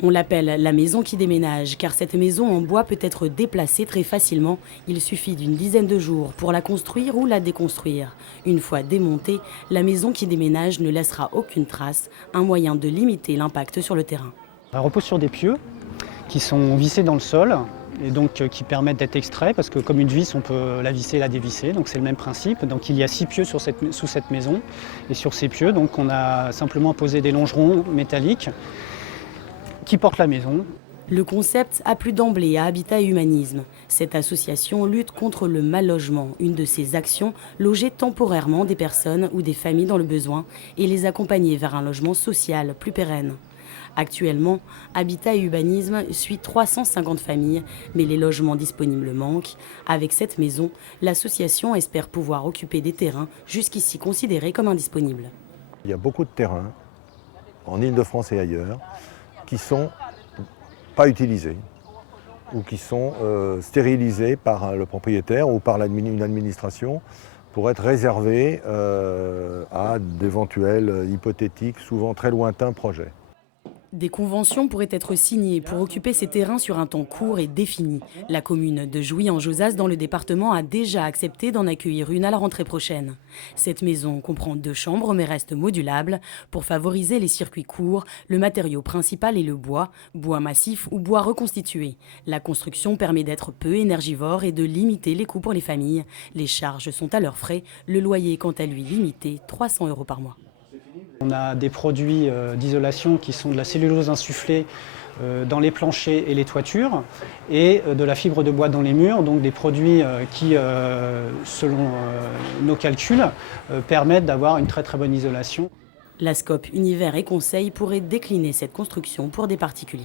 On l'appelle la maison qui déménage, car cette maison en bois peut être déplacée très facilement. Il suffit d'une dizaine de jours pour la construire ou la déconstruire. Une fois démontée, la maison qui déménage ne laissera aucune trace, un moyen de limiter l'impact sur le terrain. Elle repose sur des pieux qui sont vissés dans le sol et donc qui permettent d'être extraits parce que comme une vis, on peut la visser et la dévisser, donc c'est le même principe. Donc il y a 6 pieux sous cette maison et sur ces pieux, donc on a simplement posé des longerons métalliques qui portent la maison. Le concept a plu d'emblée à Habitat et Humanisme. Cette association lutte contre le mal-logement. Une de ses actions, loger temporairement des personnes ou des familles dans le besoin et les accompagner vers un logement social plus pérenne. Actuellement, Habitat et Urbanisme suit 350 familles, mais les logements disponibles manquent. Avec cette maison, l'association espère pouvoir occuper des terrains jusqu'ici considérés comme indisponibles. Il y a beaucoup de terrains, en Île-de-France et ailleurs, qui ne sont pas utilisés ou qui sont stérilisés par le propriétaire ou par une administration pour être réservés à d'éventuels hypothétiques, souvent très lointains projets. Des conventions pourraient être signées pour occuper ces terrains sur un temps court et défini. La commune de Jouy-en-Josas dans le département a déjà accepté d'en accueillir une à la rentrée prochaine. Cette maison comprend 2 chambres mais reste modulable. Pour favoriser les circuits courts, le matériau principal est le bois massif ou bois reconstitué. La construction permet d'être peu énergivore et de limiter les coûts pour les familles. Les charges sont à leurs frais, le loyer quant à lui limité, 300 € par mois. On a des produits d'isolation qui sont de la cellulose insufflée dans les planchers et les toitures et de la fibre de bois dans les murs, donc des produits qui, selon nos calculs, permettent d'avoir une très bonne isolation. La SCOP Univers et Conseil pourrait décliner cette construction pour des particuliers.